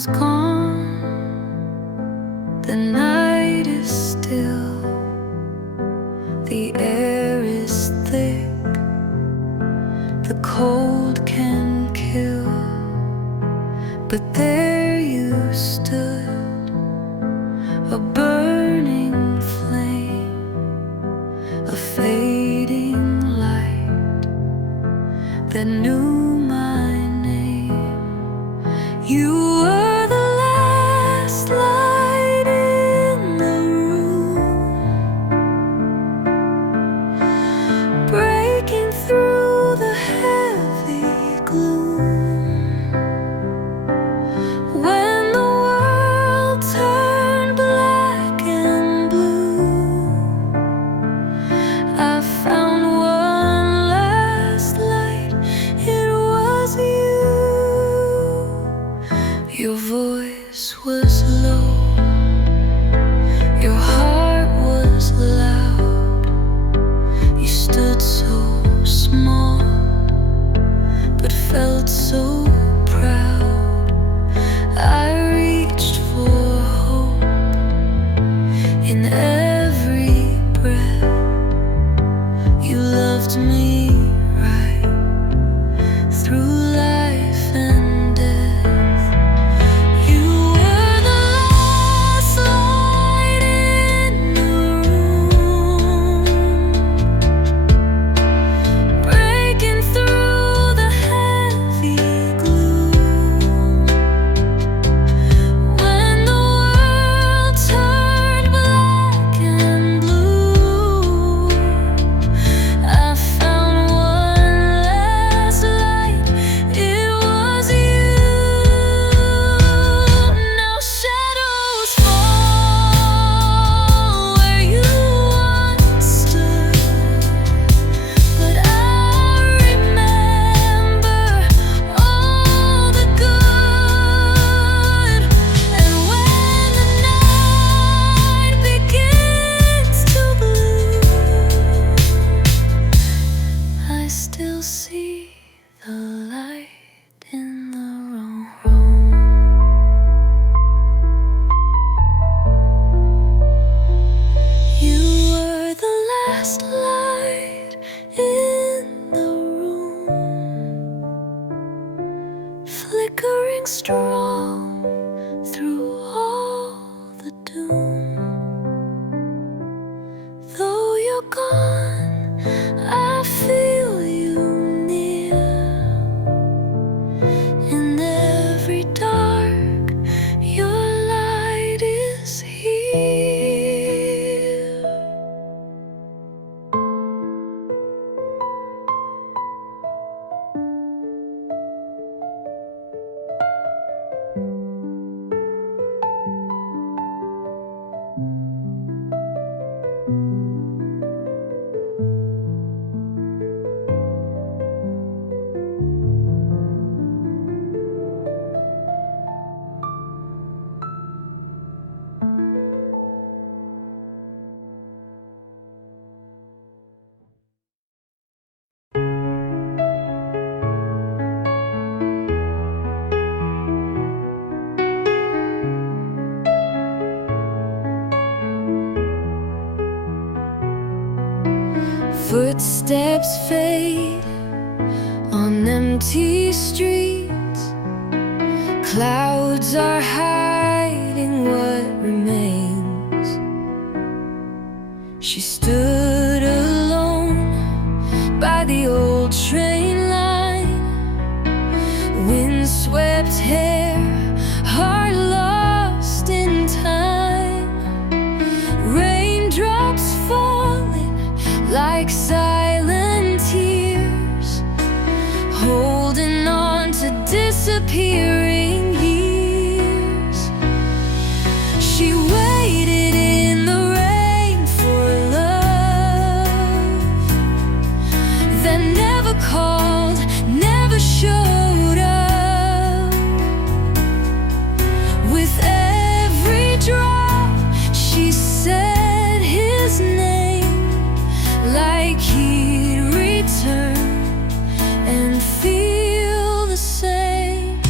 sun's gone, the night is still, the air is thick, the cold can kill. But there you stood, a burning flame, a fading light that knew my name. You were the last light in the room, breaking through the heavy gloom. When the world turned black and blue, I found one last light. It was you. Your voice was low, your heart was loud. You stood so small, but felt so proud. I reached for hope in every breath. You loved me right through life and death. You were the last light in the room, breaking through the heavy gloom. When the world turned black and blue, I found one last light. It was you. Now shadows fall where you once stood, but I remember all the good. And when the night begins to bloom, I still see the light in the wrong room. You were the last light in the room, flickering strong through all the doom. Though you're gone, I feel you near. In every dark, your light is here. Footsteps fade on empty streets. Clouds are hiding what remains. She stood alone by the old train line. Windswept hair, heart lost in time. Raindrops falling like silent tears, holding on to disappearing years. She waited in the rain for love that never called, never showed up. With every drop, she said his name, like he'd return and feel the same.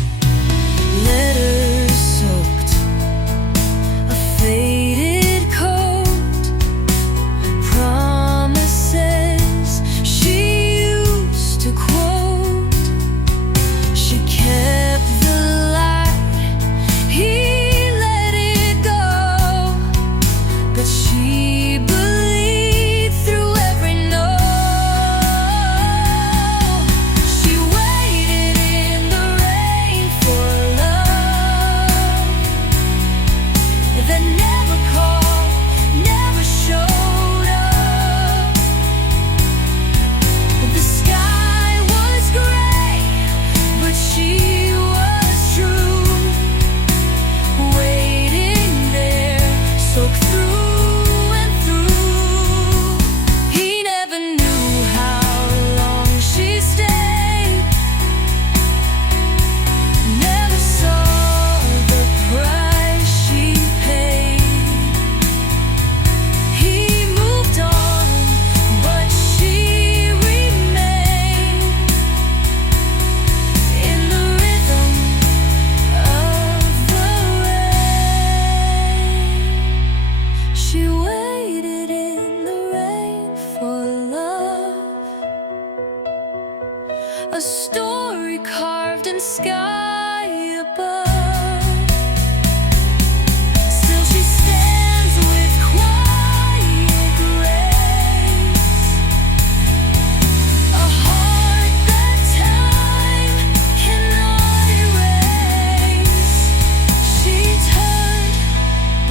Letters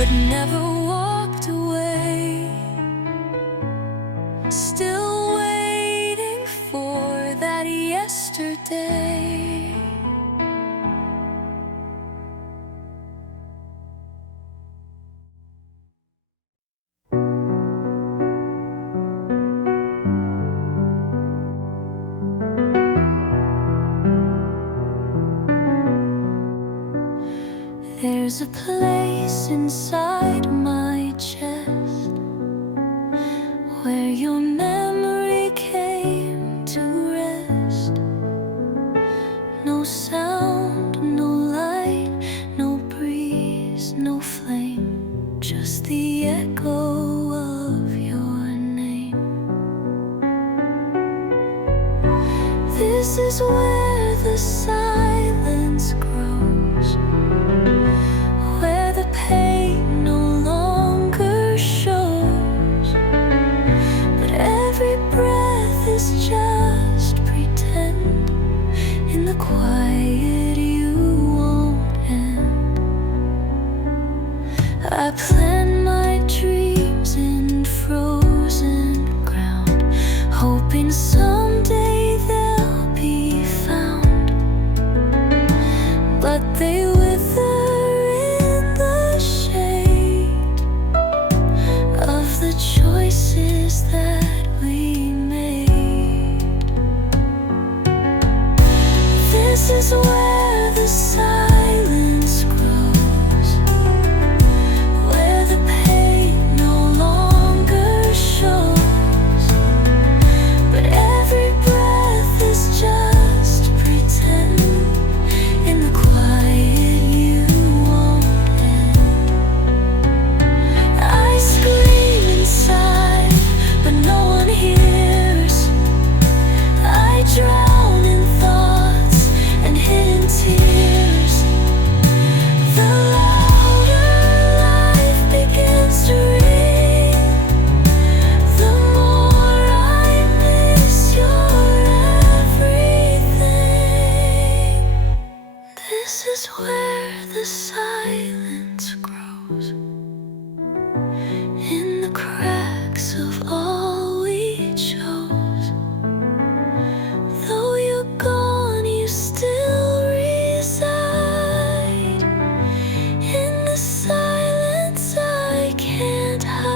but never walked away. Still waiting for that yesterday. There's a place inside my chest where your memory came to rest. No sound, no light, no breeze, no flame, just the echo of your name. This is where the silence grows, where the pain no longer shows, but every breath is just pretend. In the quiet you won't end. I plan my dreams in frozen ground, hoping someday they'll be found, but they wither in the shade of the choices that we made. This is where the silence grows, where the pain no longer shows, but every breath is just pretend. In the quiet you won't end. I scream inside, but no one hears. I drown in thoughts and hidden tears. The louder life begins to ring, the more I miss your everything. This is where the silence grows, in the cracks of all we chose. Though you're gone, you still reside in the silence I can't hide.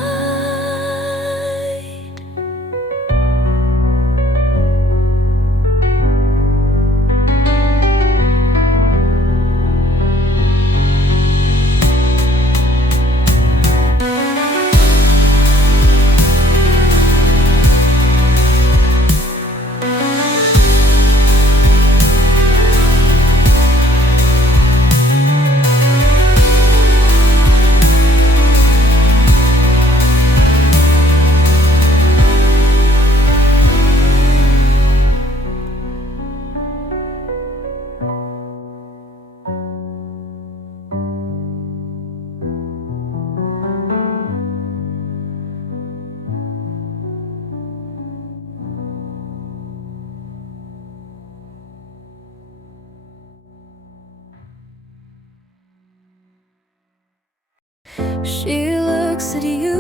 She looks at you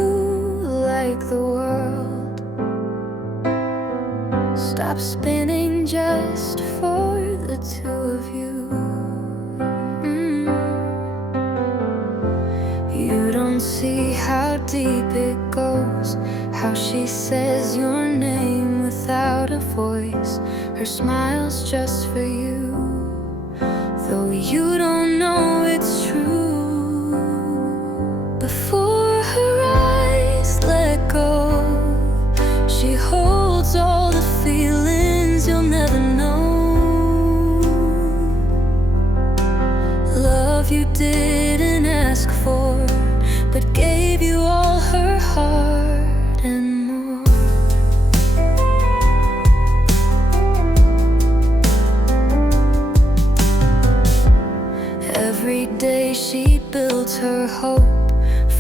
like the world stops spinning just for the two of you. You don't see how deep it goes, how she says your name without a voice. Her smile's just for you, though you don't know it's true. Before her eyes let go, she holds all the feelings you'll never know. Love you didn't ask for, but gave you all her heart and more. Every day she builds her hope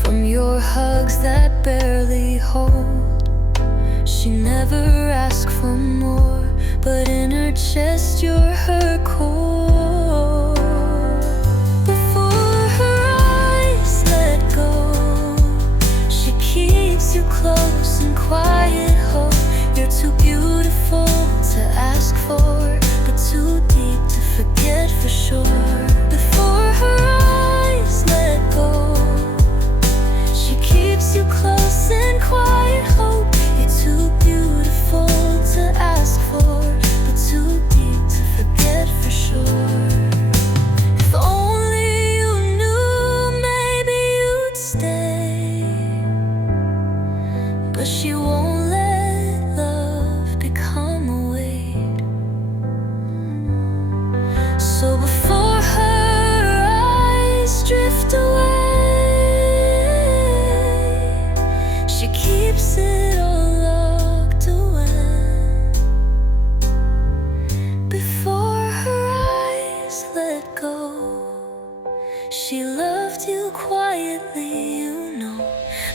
from your hugs that barely hold. She never asked for more, but in her chest you're her core. Before her eyes let go, too beautiful to ask for, but too deep to forget for sure. Before her eyes let go, she keeps you close in quiet hope. You're too beautiful to ask for, but too deep to forget for sure. If only you knew, maybe you'd stay, but she won't let love become a weight. So before her eyes drift away, she keeps it all locked away. Before her eyes let go, she loved you quietly, you know.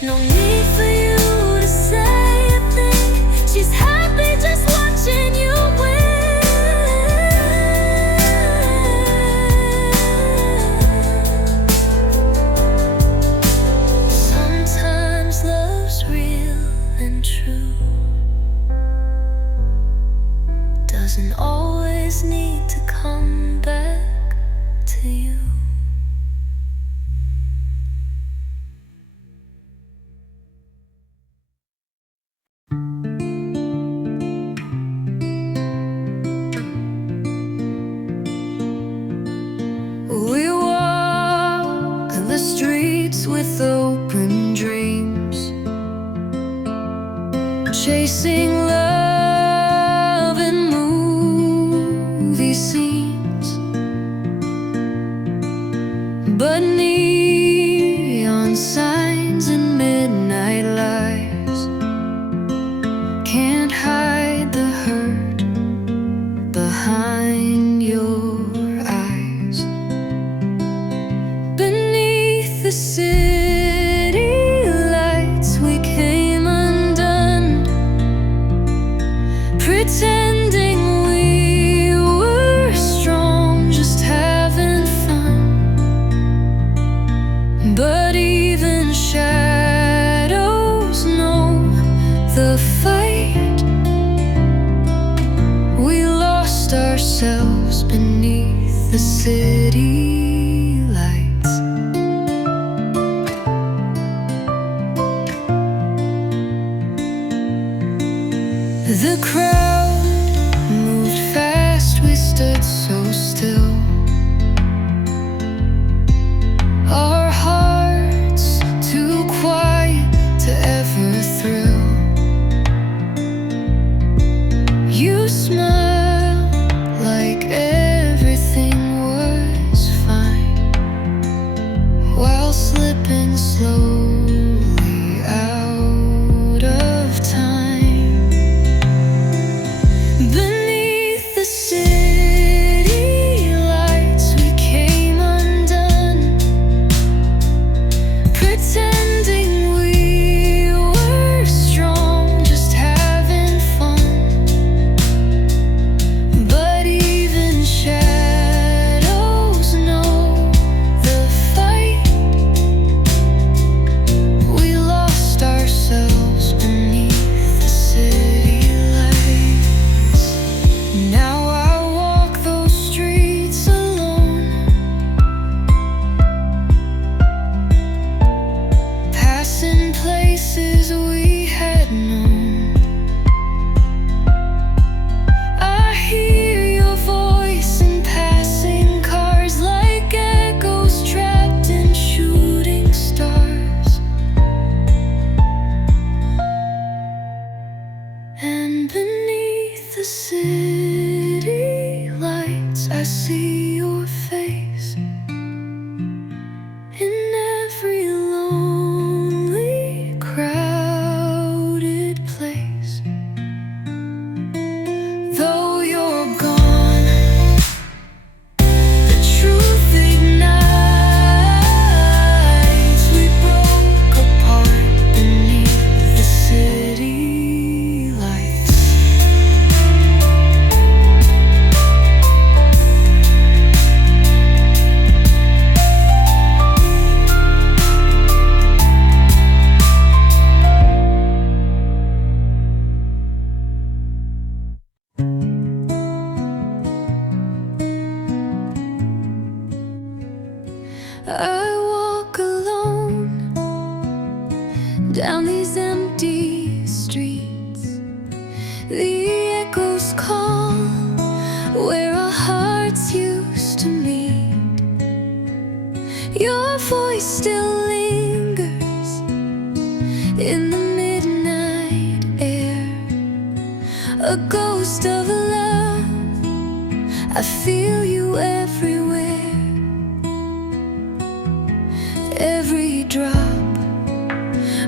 No need for you to say a thing. She's happy just watching you win. Sometimes love's real and true, doesn't always need to come back to you. We walk the streets with open dreams, chasing love in movie scenes. But neon signs and midnight lights can't hide the hurt behind your eyes. Beneath the city lights we came undone, pretending we were strong, just having fun. But even shadows know the fight. We lost ourselves beneath the city lights. The crowd moved fast, we stood so still. Our hearts too quiet to ever thrill. You smiled like everything was fine, while slipping slowly out of time. I walk alone down these empty streets. The echoes call where our hearts used to meet. Your voice still lingers in the midnight air, a ghost of love. I feel you everywhere. Every drop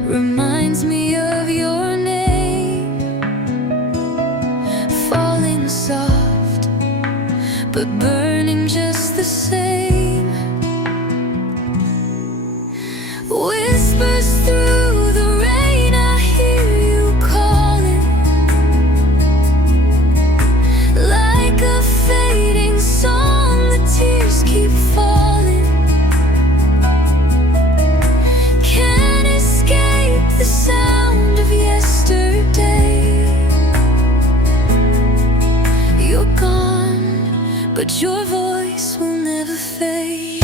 reminds me of your name, falling soft but burning just the same. Whispers through the rain, I hear you calling, like a fading song, the tears keep falling. Can't escape the sound of yesterday. You're gone, but your voice will never fade.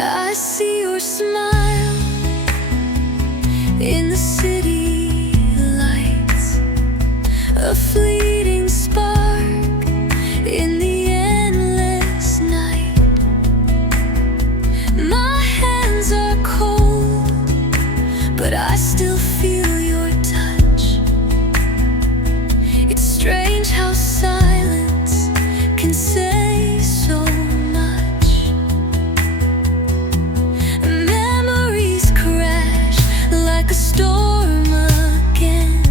I see your smile in the city lights, a fleeting spark in the endless night. My hands are cold, but I still feel your touch. It's strange how silence can say so much. Memories crash like a storm again,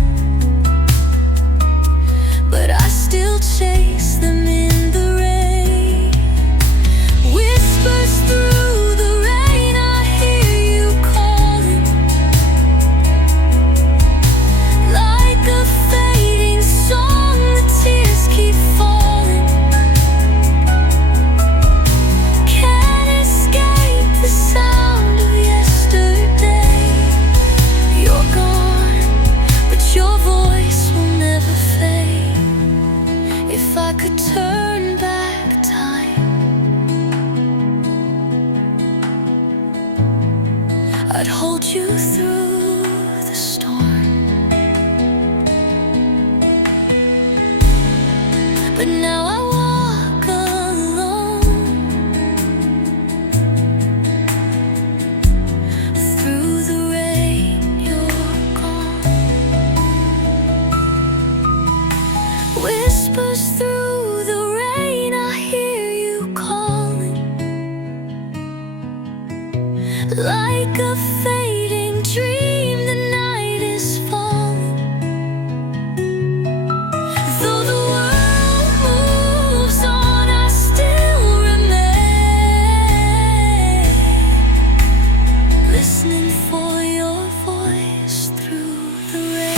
but I still chase them in the rain. Whispers through the rain, I hear you calling, like a fading song, the tears keep falling. Can't escape the sound of yesterday. You're gone, but your voice will never fade. If I could turn back time, I'd hold you through the storm. But now I walk alone through the rain. You're gone. Whispers through the rain, I hear you calling, like a fading dream. The night is falling. Though the world moves on, I still remain, listening for your voice through the rain.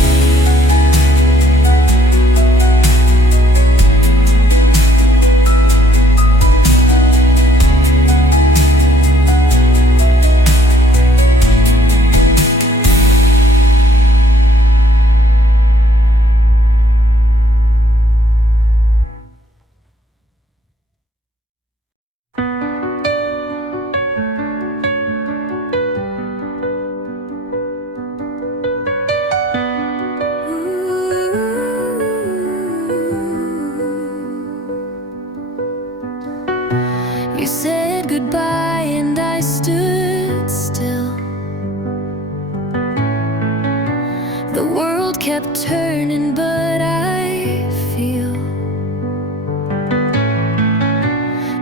You said goodbye and I stood still. The world kept turning, but I feel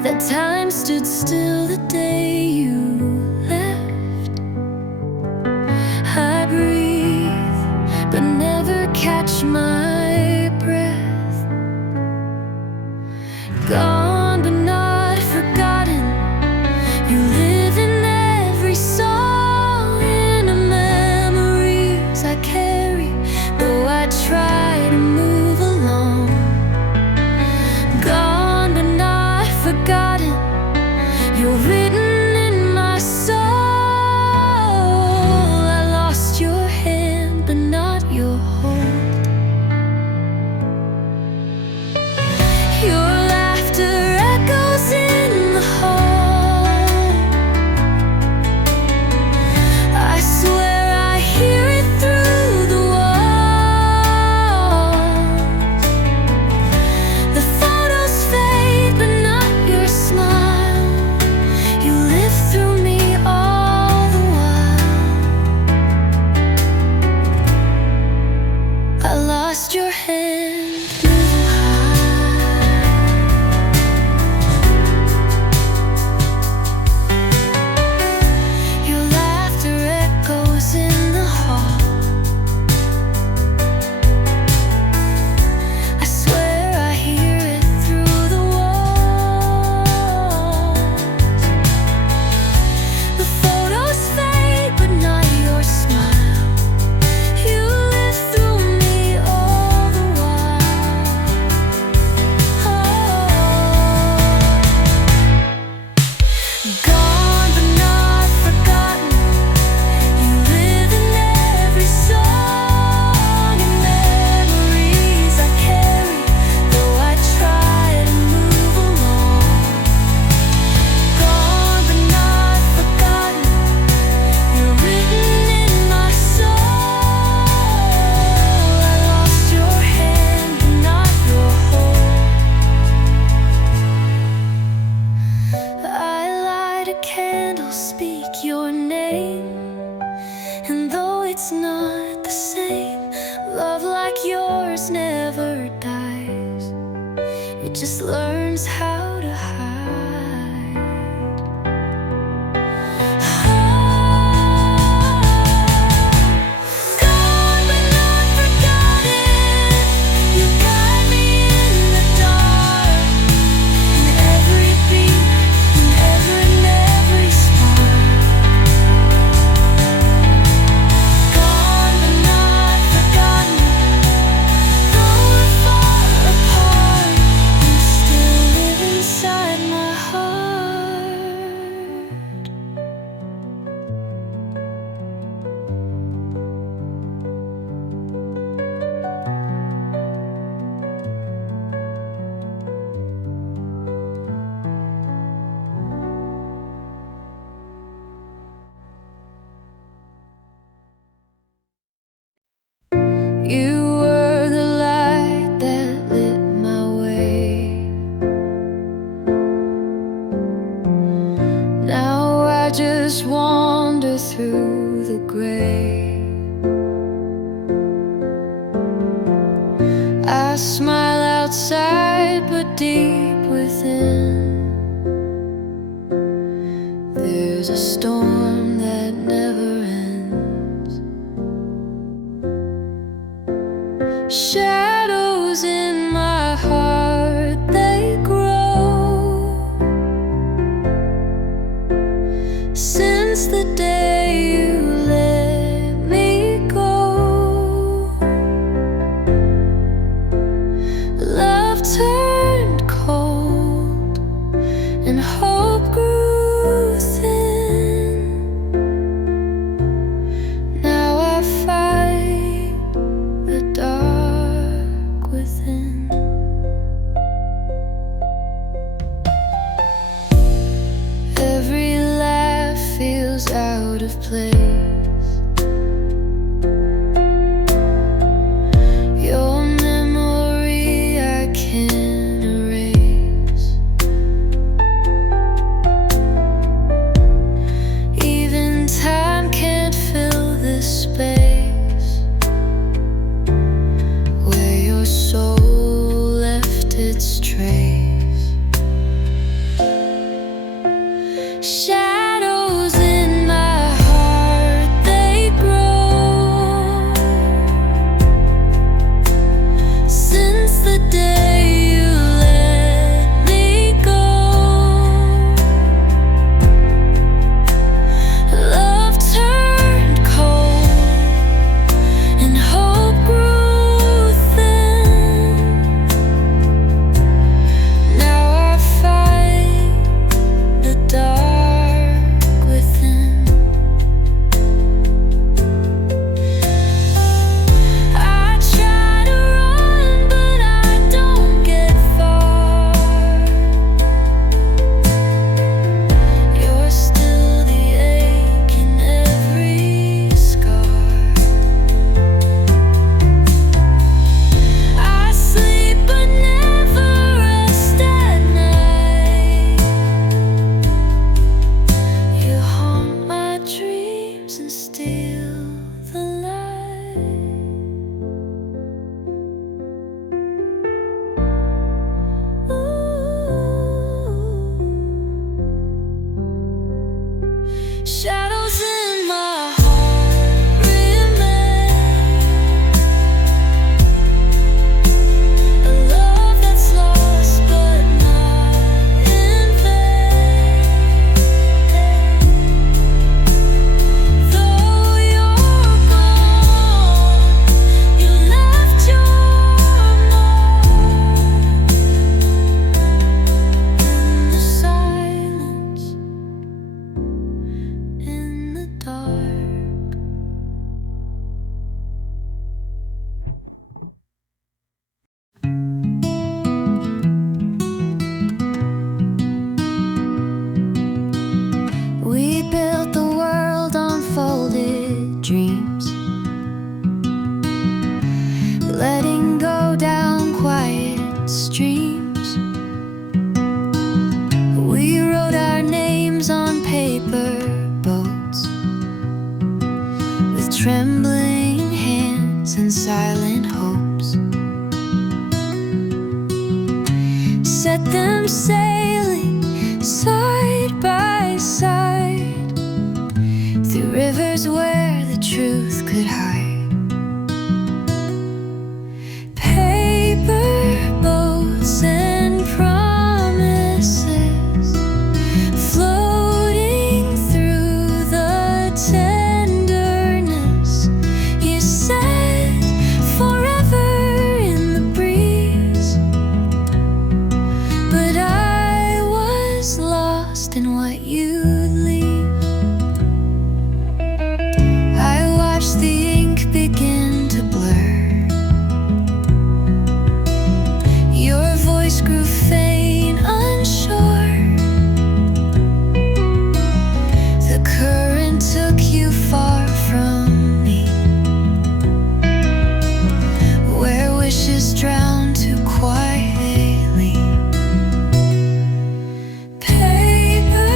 that time stood still the day you left. I breathe, but never catch my breath. Gone, but not forgotten. You live in every song, in the memories I carry, though I try to move along. Gone, but not forgotten. You're written in my soul. I lost your hand, but not your hold. face learns how to hide. Gone but not forgotten, you guide me in the dark. In every beat, in every spark. Gone but not forgotten, though we're far apart, you still live inside my heart. You were the light that lit my way. Now I just wander through the gray. I smile outside, but deep within there's a storm that never ends. Shadows in my heart, they grow since the day you let me go. Love turned cold and hope grew thin. Now I fight the dark within. Every laugh feels out of place. Your memory I can't erase. Even time can't fill this space where your soul left its trace. Shadows in my heart, set them sailing side by side through rivers where the truth could hide. Paper boats and promises floating through the tenderness. You said forever in the breeze, but I was lost in what you'd leave. I watched the ink begin to blur. Your voice grew faint, unsure. The current took you far from me, where wishes drown too quietly. Paper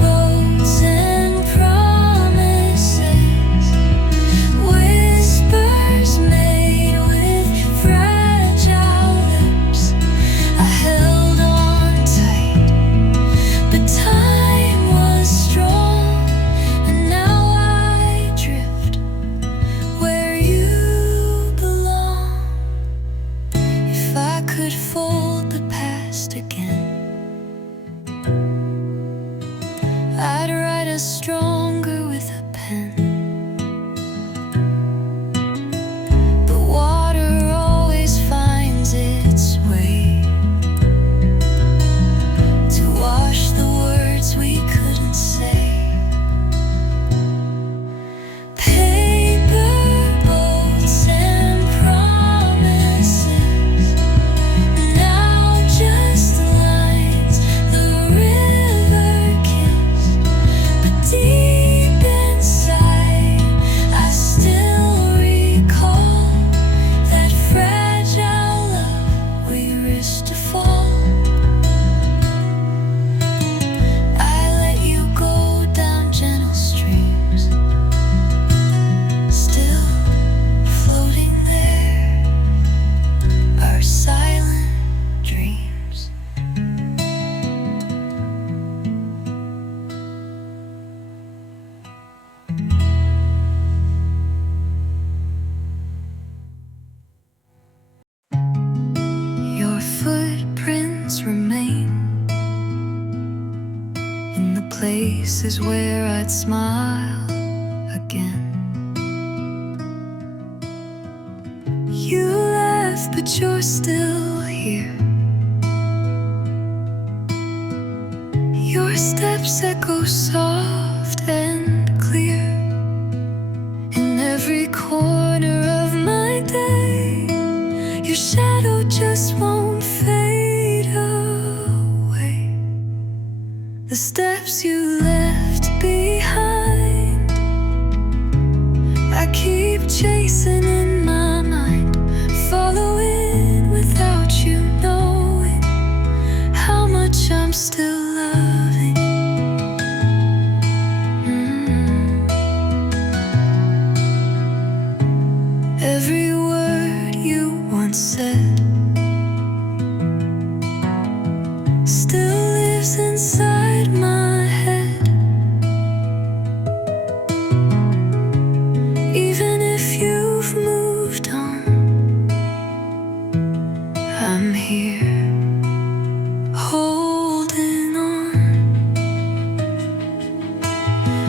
boats and promises, whispers made with fragile lips. I held on tight, but time was strong, and now I drift where you belong. If I could fold the past again, I'd write us stronger with a pen. But water always finds its way to wash the words we couldn't say. Paper boats and promises, now just lines the river kissed. But deep inside, I still recall that fragile love we risked to fall. I let you go down gentle streams, still floating there, our silent dreams. Your footprints remain in the places where I'd smile again. You left, but you're still here. Your steps echo soft and clear in every corner of my day. Your shadow just won't fade away. The steps you left behind, I keep chasing in my mind, following without you knowing how much I'm still loving. Every word you once said still lives inside my head. Even if you've moved on, I'm here holding on.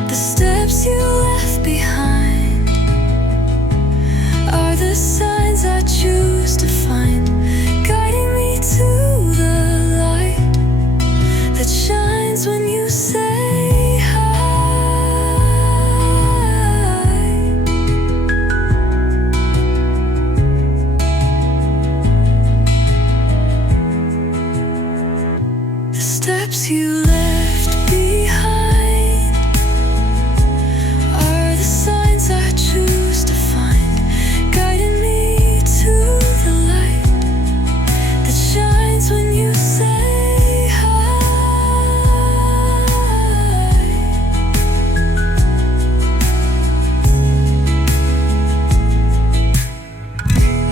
The steps you left behind are the signs I choose to find, guiding me to the light that shines when you say hi. The steps you left behind are the signs I choose to find, guiding me to the light that shines when you say hi.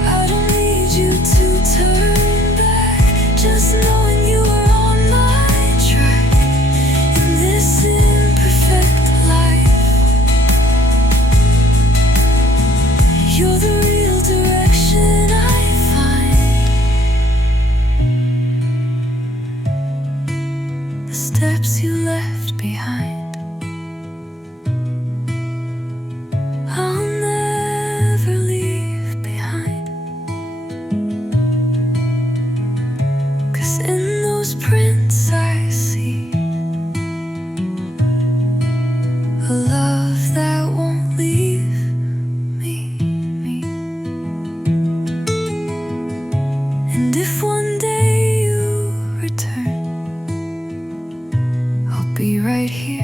I don't need you to turn back, just knowing you footsteps you left behind. I'll never leave behind, 'cause in those prints I see a love that won't leave me. And if one day you return, I'll be right here